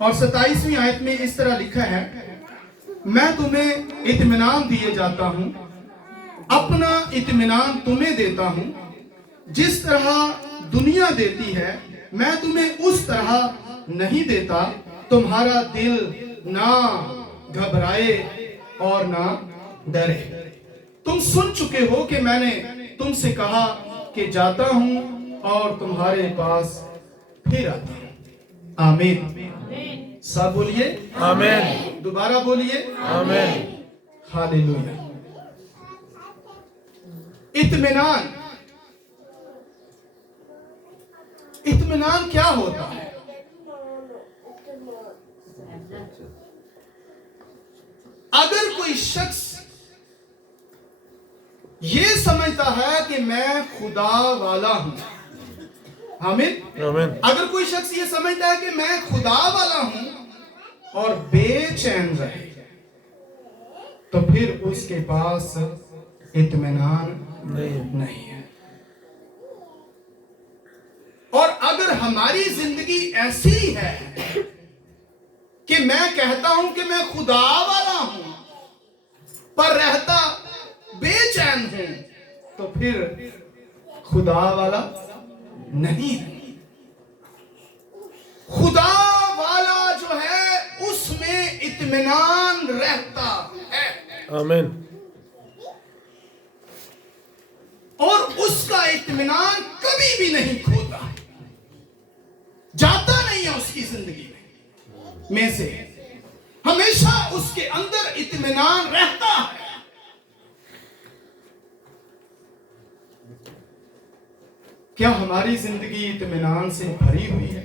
और 27वीं आयत में इस तरह लिखा है, मैं तुम्हें इत्मीनान दिए जाता हूं, अपना इत्मीनान तुम्हें देता हूं, जिस तरह दुनिया देती है मैं तुम्हें उस तरह नहीं देता। तुम्हारा दिल ना घबराए और ना डरे। तुम सुन चुके हो कि मैंने तुमसे कहा कि जाता हूं और तुम्हारे पास फिर आता हूं। आमीन। सब बोलिए आमीन। दोबारा बोलिए आमीन। हालेलुया। इत्मीनान, इत्मीनान क्या होता है? अगर कोई शख्स ये समझता है कि मैं खुदा वाला हूं, आमीन आमीन। अगर कोई शख्स ये समझता है कि मैं खुदा वाला हूं और बेचैन रहे, तो फिर उसके पास इत्मीनान नहीं है। और अगर हमारी जिंदगी ऐसी है कि मैं कहता हूं कि मैं खुदा वाला हूं पर रहता बेचैन हूं, तो फिर खुदा वाला नहीं है। खुदा वाला जो है उसमें इत्मीनान रहता है। आमीन। और उसका इत्मीनान कभी भी नहीं खोता, जाता नहीं है उसकी जिंदगी में से, हमेशा उसके अंदर इत्मीनान रहता है। क्या हमारी जिंदगी इत्मीनान से भरी हुई है?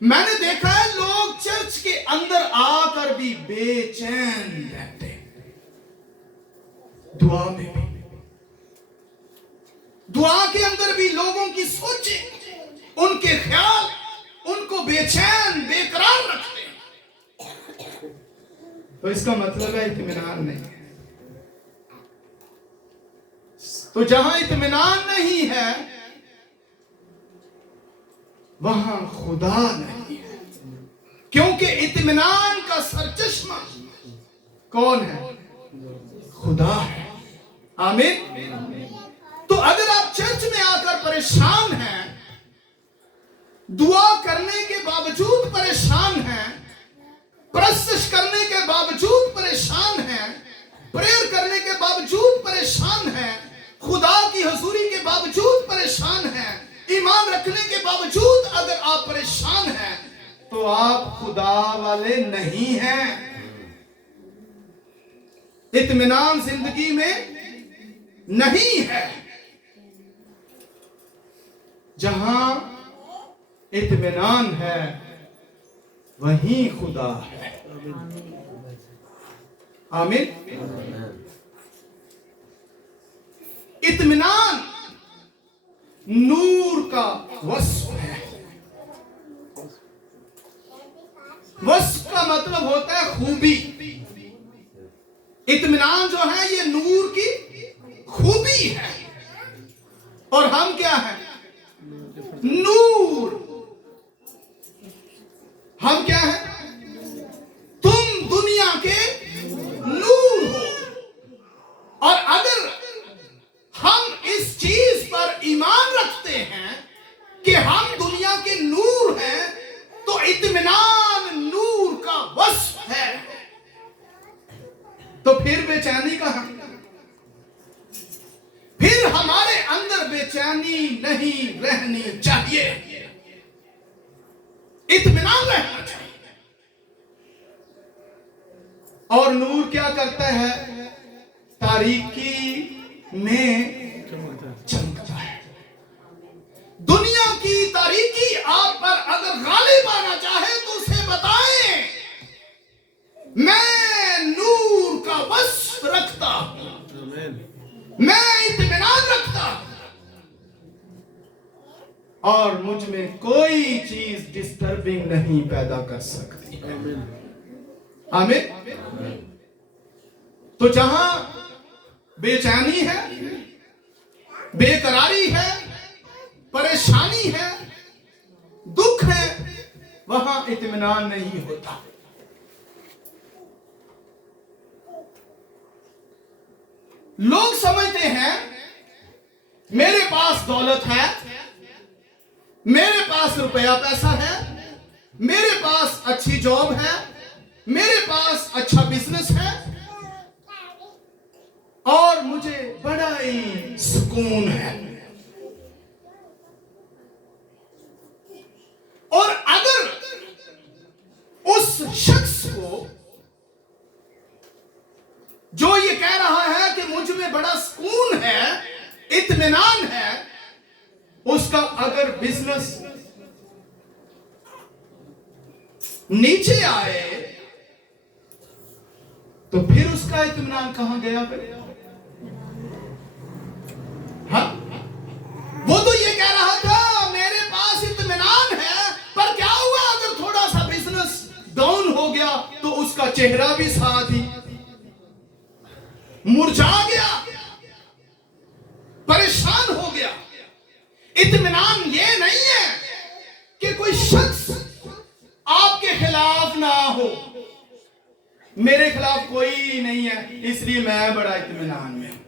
मैंने देखा है लोग चर्च के अंदर आकर भी बेचैन रहते हैं, दुआ में भी, दुआ के अंदर भी लोगों की सोचें, उनके ख्याल उनको बेचैन बेकरार रखते हैं। तो इसका मतलब है इत्मीनान नहीं है। तो जहां इत्मीनान नहीं है वहां खुदा नहीं है, क्योंकि इत्मीनान का सरचश्मा कौन है? खुदा है। आमीन। तो अगर आप चर्च में आकर परेशान हैं, दुआ करने के बावजूद परेशान हैं, प्रस्तुत करने के बावजूद परेशान हैं, प्रेयर करने के बावजूद परेशान हैं, खुदा की हुजूरी के बावजूद परेशान हैं, ईमान रखने के बावजूद अगर आप परेशान हैं, तो आप खुदा वाले नहीं हैं। इत्मीनान जिंदगी में नहीं है। जहां इत्मीनान है वहीं खुदा है। आमीन। इत्मीनान नूर का वस्फ है। वस्फ का मतलब होता है खूबी। इत्मीनान जो है ये नूर की खूबी है। और हम क्या है? नूर। हम क्या है? तुम दुनिया के नूर हो। और अगर हम इस चीज पर ईमान रखते हैं कि हम दुनिया के नूर हैं, तो इत्मीनान नूर का वस्फ है। तो फिर बेचैनी कहां? फिर हमारे अंदर बेचैनी नहीं रहनी चाहिए, इत्मीनान रहना चाहिए। और नूर क्या करता है? तारीकी में चमकता है। दुनिया की तारीकी आप पर अगर गालिब आना चाहे तो उसे बताएं, मैं नूर का वस्फ रखता हूं, मैं इत्मीनान रखता हूं, और मुझ में कोई चीज डिस्टर्बिंग नहीं पैदा कर सकती। आमीन। तो जहां बेचैनी है, बेकरारी है, परेशानी है, दुख है, वहां इत्मीनान नहीं होता। लोग समझते हैं मेरे पास दौलत है, मेरे पास रुपया पैसा है, मेरे पास अच्छी जॉब है, मेरे पास अच्छा बिजनेस है और मुझे बड़ा ही सुकून है। और अगर उस शख्स को जो ये कह रहा है कि मुझ में बड़ा सुकून है, इत्मीनान है, उसका अगर बिजनेस नीचे आए तो फिर उसका इत्मीनान कहां गया फिर? हाँ, वो तो ये कह रहा था मेरे पास इत्मीनान है, पर क्या हुआ अगर थोड़ा सा बिजनेस डाउन हो गया तो उसका चेहरा भी साथ ही मुरझा गया, परेशान हो गया। इत्मीनान ये नहीं है कि कोई शख्स आपके खिलाफ ना हो। मेरे खिलाफ कोई नहीं है इसलिए मैं बड़ा इत्मीनान में हूं।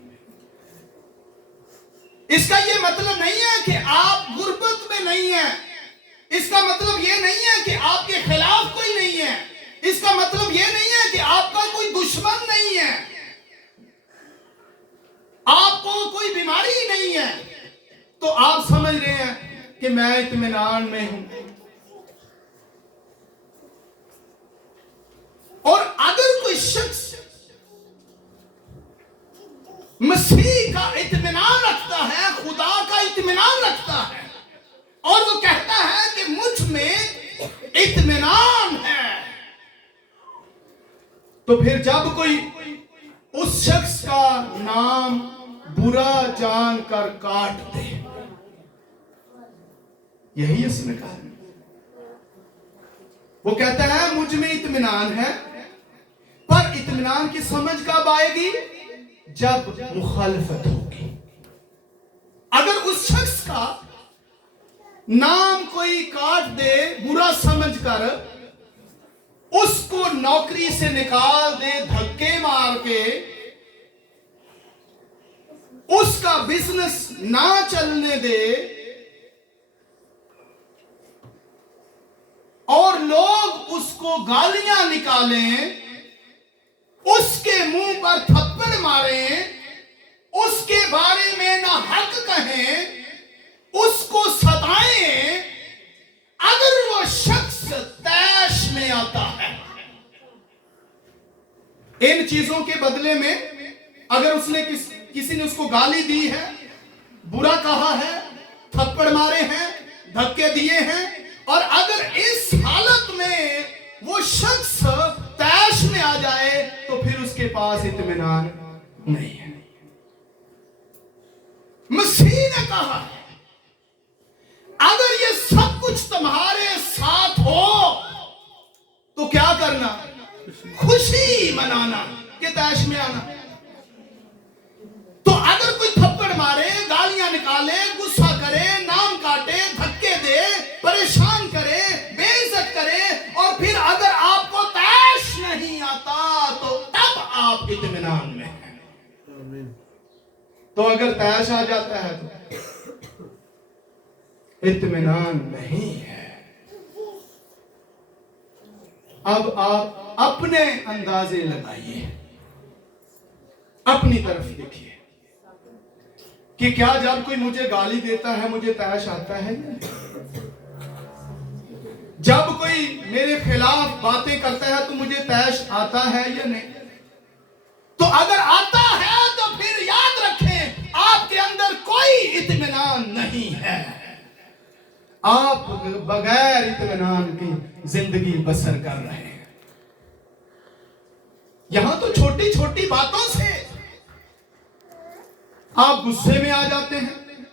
इसका ये मतलब नहीं है कि आप गुर्बत में नहीं है। इसका मतलब ये नहीं है कि आपके खिलाफ कोई नहीं है। इसका मतलब ये नहीं है कि आपका कोई दुश्मन नहीं है, आपको कोई बीमारी नहीं है, तो आप समझ रहे हैं कि मैं इत्मीनान में हूं। और अगर कोई शख्स मसीह का इत्मीनान रखता है, खुदा का इत्मीनान रखता है, और वो कहता है कि मुझ में इत्मीनान है, तो फिर जब कोई उस शख्स का नाम बुरा जानकर काट दे, यही उसने कहा। वो कहता है मुझ में इत्मीनान है, पर इत्मीनान की समझ कब आएगी? जब मुखालफत होगी। अगर उस शख्स का नाम कोई काट दे बुरा समझकर, उसको नौकरी से निकाल दे धक्के मार के, उसका बिजनेस ना चलने दे और लोग उसको गालियां निकालें, उसके मुंह पर थप्पड़ मारें, उसके बारे में ना हक कहें, उसको सताएं, अगर वो शख्स तैश में आता है, इन चीजों के बदले में अगर उसने किसी ने उसको गाली दी है, बुरा कहा है, थप्पड़ मारे हैं, धक्के दिए हैं, और अगर इस हालत में वो शख्स तैश में आ जाए तो फिर उसके पास इत्मीनान नहीं है। मसीह ने कहा अगर ये सब कुछ तुम्हारे साथ हो तो क्या करना? खुशी मनाना कि तैश में आना। तो अगर कोई थप्पड़ मारे, गालियां निकाले, गुस्सा करे, नाम काटे, धक्के दे, परेशान करे, बेइज्जत करे, और फिर अगर आपको तैश नहीं आता तो तब आप इत्मीनान में हैं। तो अगर तैश आ जाता है तो इत्मीनान नहीं है। अब आप अपने अंदाजे लगाइए, अपनी तरफ देखिए कि क्या जब कोई मुझे गाली देता है मुझे तैश आता है? जब कोई मेरे खिलाफ बातें करता है तो मुझे तैश आता है या नहीं? तो अगर आता है तो फिर याद रखें आपके अंदर कोई इत्मीनान नहीं है। आप बगैर इत्मीनान की जिंदगी बसर कर रहे हैं। यहां तो छोटी छोटी बातों से आप गुस्से में आ जाते हैं।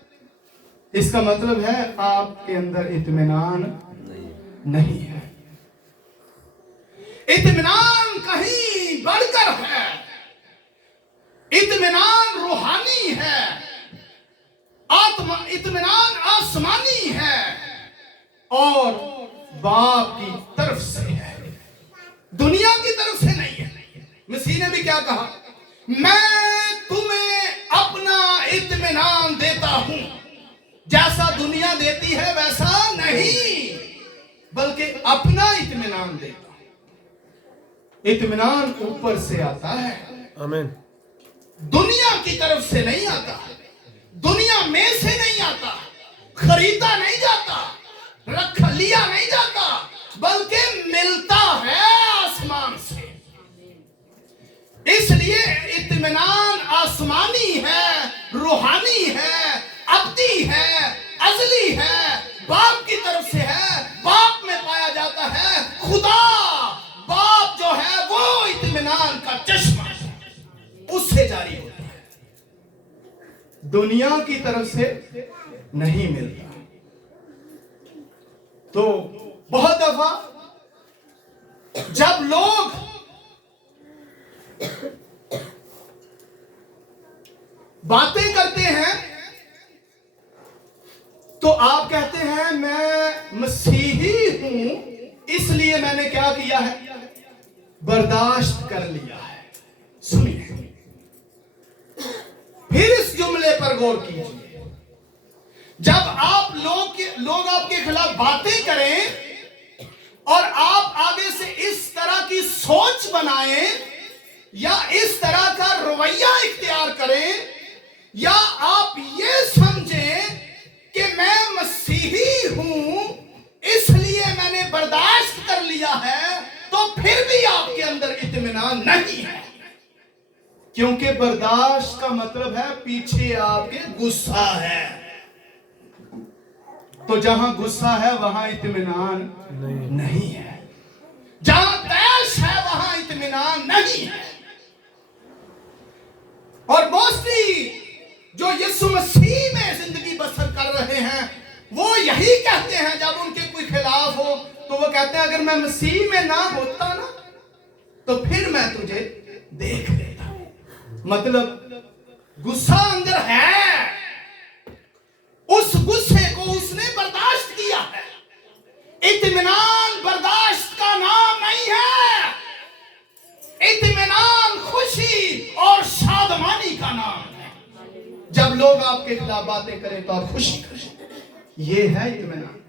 इसका मतलब है आपके अंदर इत्मीनान नहीं है। इत्मीनान कहीं बढ़कर है, इत्मीनान रूहानी है, इत्मीनान आसमानी है, और बाप की तरफ से है, दुनिया की तरफ से नहीं है। मसीह ने भी क्या कहा, मैं तुम्हें अपना इत्मीनान देता हूं, जैसा दुनिया देती है वैसा नहीं, बल्कि अपना इत्मीनान देता हूं। इत्मीनान ऊपर से आता है, आमीन। दुनिया की तरफ से नहीं आता, दुनिया में से नहीं आता, खरीदा नहीं जाता, रख लिया नहीं जाता, बल्कि मिलता है आसमान से। इसलिए इत्मीनान आसमानी है, रूहानी है, अब्दी है, अजली है, बाप की तरफ से है, बाप में पाया जाता है। खुदा बाप जो है वो इत्मीनान का चश्मा है, उससे जारी होता है, दुनिया की तरफ से नहीं मिलता। तो बहुत दफा जब लोग बातें करते हैं तो आप कहते हैं मैं मसीही हूं, इसलिए मैंने क्या किया है, बर्दाश्त कर लिया है। सुनिए, फिर इस जुमले पर गौर कीजिए। जब आप लोग आपके खिलाफ बातें करें और आप आगे से इस तरह की सोच बनाएं या इस तरह का रवैया इख्तियार करें, या आप ये समझें कि मैं मसीही हूं इसलिए मैंने बर्दाश्त कर लिया है, तो फिर भी आपके अंदर इत्मीनान नहीं है। क्योंकि बर्दाश्त का मतलब है पीछे आपके गुस्सा है, तो जहां गुस्सा है वहां इत्मीनान नहीं है, जहां तैश है वहां इत्मीनान नहीं है। और मोस्टली जो यीशु मसीह में जिंदगी बसर कर रहे हैं वो यही कहते हैं, जब उनके कोई खिलाफ हो तो वो कहते हैं अगर मैं मसीह में ना होता ना तो फिर मैं तुझे देख लेता। मतलब गुस्सा अंदर है, उस गुस्से को उसने बर्दाश्त किया है। इत्मीनान बर्दाश्त का नाम नहीं है, इत्मीनान खुशी और शादमानी का नाम है। जब लोग आपके खिलाफ बातें करें तो आप खुशी करें, यह है इत्मीनान।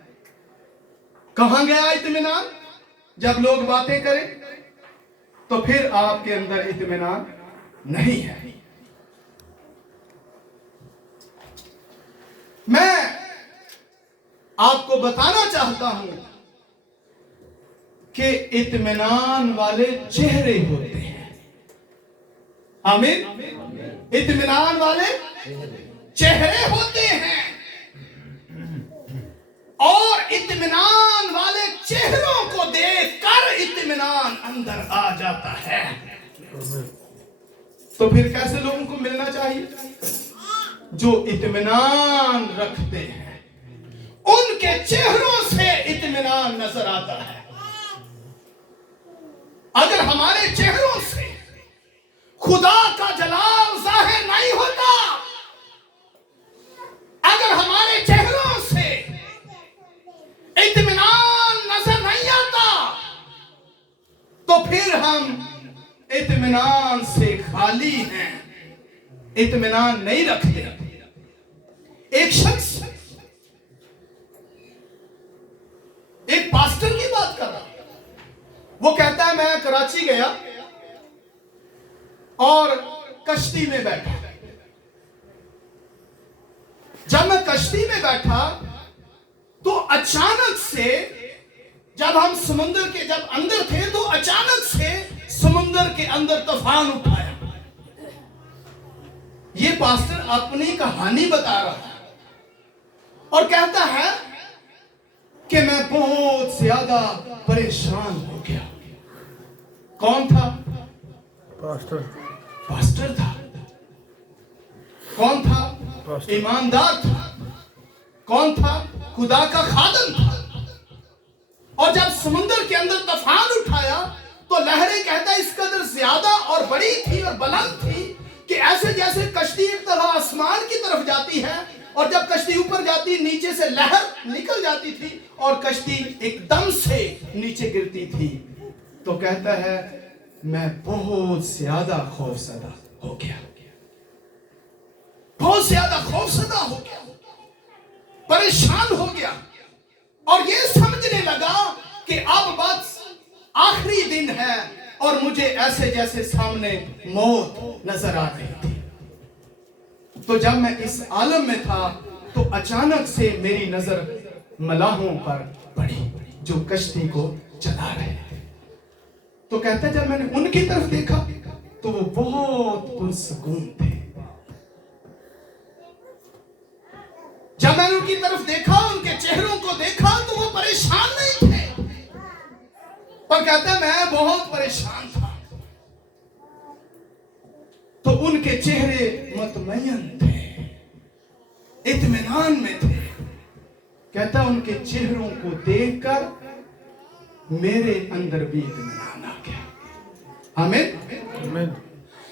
कहां गया इत्मीनान? जब लोग बातें करें तो फिर आपके अंदर इत्मीनान नहीं है। मैं आपको बताना चाहता हूं कि इत्मीनान वाले चेहरे होते हैं। आमीन। इत्मीनान वाले चेहरे होते हैं और इत्मीनान वाले चेहरों को देखकर इत्मीनान अंदर आ जाता है। तो फिर कैसे लोगों को मिलना चाहिए? जो इत्मीनान रखते हैं, उनके चेहरों से इत्मीनान नजर आता है। अगर हमारे चेहरों से खुदा का जलाल जाहिर नहीं होता, अगर हमारे चेहरों से इत्मीनान नजर नहीं आता, तो फिर हम इत्मीनान से खाली हैं, इत्मीनान नहीं रखते। एक शख्स एक पास्टर की बात कर रहा है, वो कहता है मैं कराची गया और कश्ती में बैठा। जब मैं कश्ती में बैठा तो अचानक से, जब हम समुद्र के जब अंदर थे, तो अचानक से समुद्र के अंदर तूफान उठाया। ये पास्टर अपनी कहानी बता रहा है और कहता है कि मैं बहुत ज्यादा परेशान हो गया। कौन था? पास्टर। पास्टर था। कौन था? पास्टर। ईमानदार था। कौन था? खुदा का खादम था। और जब समुद्र के अंदर तूफान उठाया तो लहरें, कहता है, इस कदर ज्यादा और बड़ी थी और बुलंद थी कि ऐसे जैसे कश्ती एक तरह आसमान की तरफ जाती है और जब कश्ती ऊपर जाती नीचे से लहर निकल जाती थी और कश्ती एकदम से नीचे गिरती थी। तो कहता है मैं बहुत ज्यादा खौफजदा हो गया, बहुत ज्यादा खौफजदा हो गया, परेशान हो गया और ये समझने लगा कि अब बस आखिरी दिन है और मुझे ऐसे जैसे सामने मौत नजर आ रही थी। तो जब मैं इस आलम में था तो अचानक से मेरी नजर मलाहों पर पड़ी जो कश्ती को चला रहे थे। तो कहता है जब मैंने उनकी तरफ देखा तो वो बहुत पुरसकून थे। जब मैंने उनकी तरफ देखा, उनके चेहरों को देखा तो वो परेशान नहीं थे, पर कहता है मैं बहुत परेशान था। तो उनके चेहरे मुतमईन थे, इत्मीनान में थे। कहता उनके चेहरों को देखकर मेरे अंदर भी इत्मीनान आ गया। आमीन। आमीन।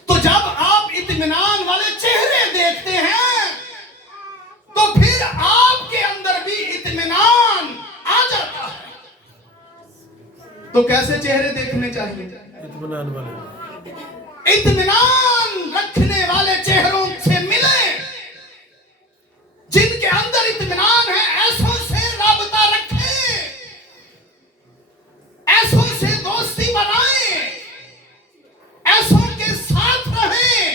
तो जब आप इत्मीनान वाले चेहरे देखते हैं तो फिर आपके अंदर भी इत्मीनान आ जाता है। तो कैसे चेहरे देखने चाहिए? इत्मीनान वाले, इत्मीनान रखने वाले चेहरों से मिले, जिनके अंदर इत्मीनान है। ऐसों से राबता रखें, ऐसों से दोस्ती बनाएं, ऐसों के साथ रहें,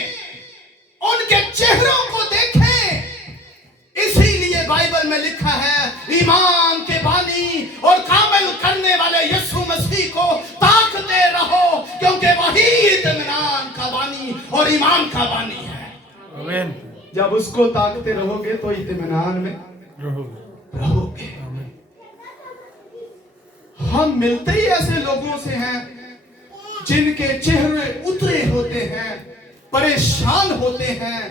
उनके चेहरों को देखें। इसीलिए बाइबल में लिखा है ईमान के बानी और कामिल करने वाले यीशु मसीह को ताकते रहो, क्योंकि वही इत्मीनान का बानी और ईमान का बानी है। आमीन। जब उसको ताकते रहोगे तो इत्मीनान में रहोगे। हम मिलते ही ऐसे लोगों से हैं जिनके चेहरे उतरे होते हैं, परेशान होते हैं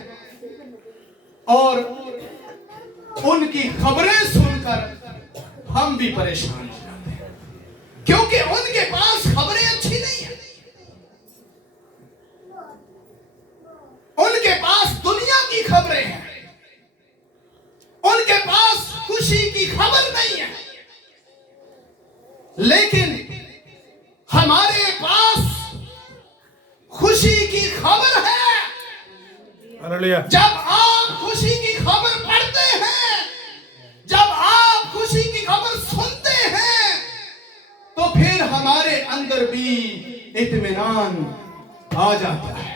और उनकी खबरें सुनकर हम भी परेशान हो जाते हैं, क्योंकि उनके पास खबरें अच्छी नहीं है। उनके पास दुनिया की खबरें हैं, उनके पास खुशी की खबर नहीं है। लेकिन हमारे पास खुशी की खबर है। हालेलुया। जब आप खुशी की खबर पढ़ते हैं, जब आप खुशी की खबर सुनते हैं, तो फिर हमारे अंदर भी इत्मीनान आ जाता है।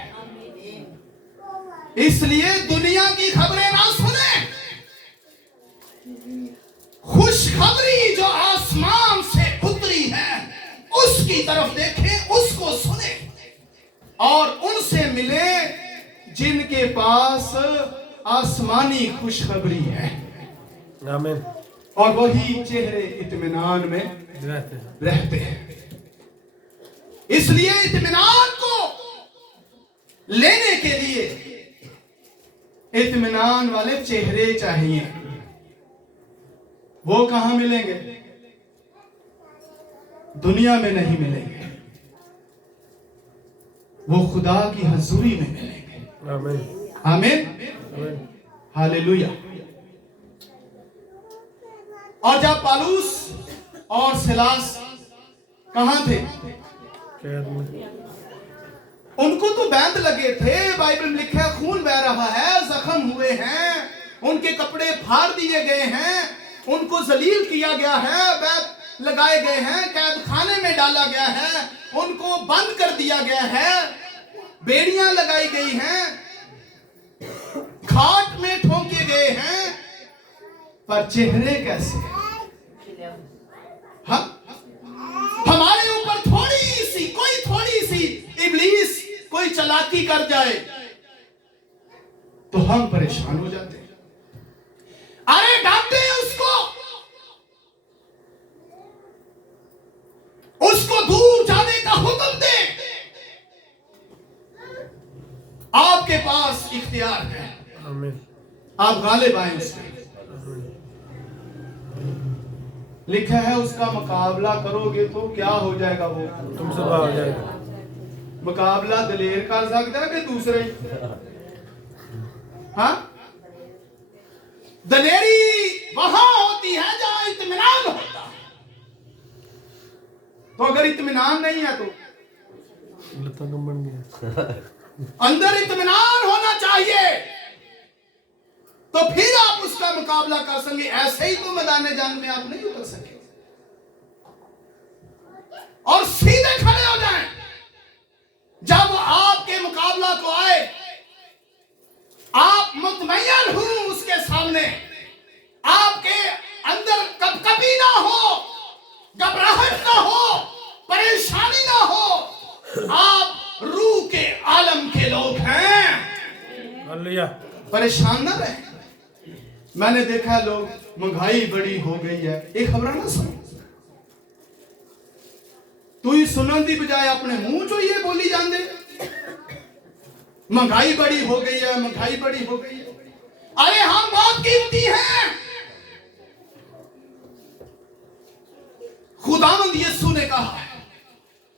इसलिए दुनिया की खबरें ना सुने, खुशखबरी जो आसमान से उतरी है उसकी तरफ देखें, उसको सुने और उनसे मिले जिनके पास आसमानी खुशखबरी है। आमीन। और वही चेहरे इत्मीनान में रहते हैं। इसलिए इत्मीनान को लेने के लिए इत्मीनान वाले चेहरे चाहिए। वो कहां मिलेंगे? दुनिया में नहीं मिलेंगे, वो खुदा की हजूरी में मिलेंगे। आमीन। आमीन। हालेलुया। और जब पालूस और सिलास कहां थे? उनको तो बैंड लगे थे। बाइबल में लिखा है खून बह रहा है, जख्म हुए हैं, उनके कपड़े फाड़ दिए गए हैं, उनको जलील किया गया है, बैत लगाए गए हैं, कैद खाने में डाला गया है, उनको बंद कर दिया गया है, बेड़ियां लगाई गई हैं, खाट में ठोंके गए हैं, पर चेहरे कैसे? हाँ? हमारे ऊपर थोड़ी सी इब्लीस कोई चालाकी कर जाए तो हम परेशान हो जाते हैं। अरे डांटे उसको दूर जाने का हुक्म दे। आपके पास इख्तियार है, आमीन। आप गालिब आए उस पे। लिखा है उसका मुकाबला करोगे तो क्या हो जाएगा? वो तुमसे बाहर हो जाएगा। मुकाबला दलेर कर सकता है कि दूसरे? हाँ, दलेरी वहां होती है जहां इत्मीनान होता है। तो अगर इत्मीनान नहीं है तो लता कम बन गया। अंदर इत्मीनान होना चाहिए, तो फिर आप उसका मुकाबला कर सकेंगे। ऐसे ही तो मैदान जंग में आप नहीं उतर सके। और सीधे खड़े हो जाएं जब आपके मुकाबला को आए, आप मुतमय्यन हूं उसके सामने, आपके अंदर कभी ना हो, घबराहट ना हो, परेशानी ना हो। आप रूह के आलम के लोग हैं, हालेलुया। परेशान ना रहे। मैंने देखा है लोग महंगाई बड़ी हो गई है, एक खबर ना सुनो, तू ही सुनन दी बजाय अपने मुंह चो ये बोली जाते महंगाई बड़ी हो गई है, महंगाई बड़ी हो गई है। अरे हम बहुत कीमती हैं। खुदावंद यीशु ने कहा है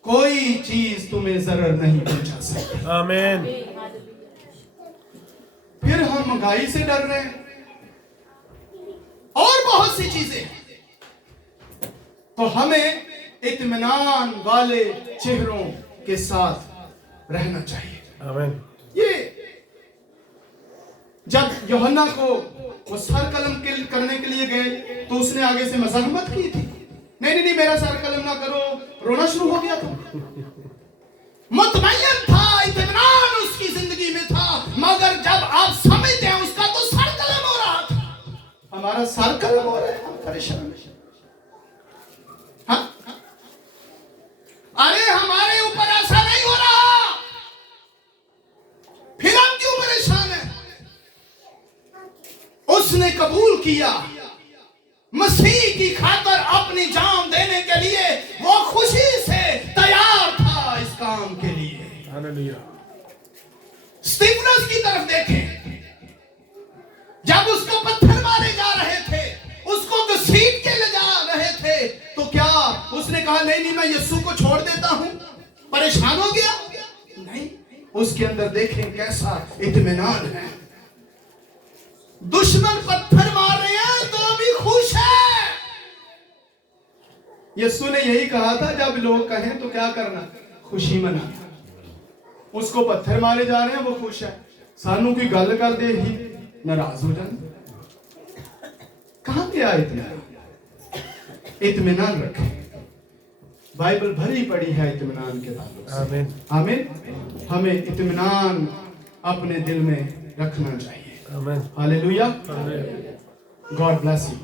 कोई चीज तुम्हें जरर नहीं पहुंचा सकती। आमीन। फिर हम महंगाई से डर रहे हैं और बहुत सी चीजें। तो हमें इत्मीनान वाले चेहरों के साथ रहना चाहिए। आमीन। ये जब यूहन्ना को वो सर कलम करने के लिए गए तो उसने आगे से मज़ाहमत की थी, नहीं नहीं मेरा सर कलम ना करो, रोना शुरू हो गया था। मुतमय्यन था, इत्मीनान उसकी जिंदगी में था, मगर जब आप समझते हैं उसका तो सर कलम हो रहा था। हमारा सर कलम हो रहा है, हम परेशान हैं। हाँ? अरे हमारे ऊपर ऐसा नहीं हो रहा, फिर हम क्यों परेशान हैं? उसने कबूल किया, मसीह की खातर अपनी जान देने के लिए वो खुशी से तैयार था इस काम के लिए। हालेलुया। स्टीफनस की तरफ देखें, जब उसको पत्थर मारे जा रहे थे, उसको घसीट के ले जा रहे थे, तो क्या उसने कहा नहीं नहीं मैं यीशु को छोड़ देता हूं, परेशान हो गया? नहीं, उसके अंदर देखें कैसा इत्मीनान है। दुश्मन पत्थर मार रहे हैं तो भी खुश है। यीशु ने यही कहा था, जब लोग कहें तो क्या करना, खुशी मनाना। उसको पत्थर मारे जा रहे हैं, वो खुश है। सानू की गल कर दे ही नाराज हो जाए। कहां पे आए इत्मीनान? इत्मीनान रखें। बाइबल भरी पड़ी है इत्मीनान के ताल्लुक से। आमीन। आमीन। हमें इत्मीनान अपने दिल में रखना चाहिए। आमीन। Hallelujah. Hallelujah. God bless you.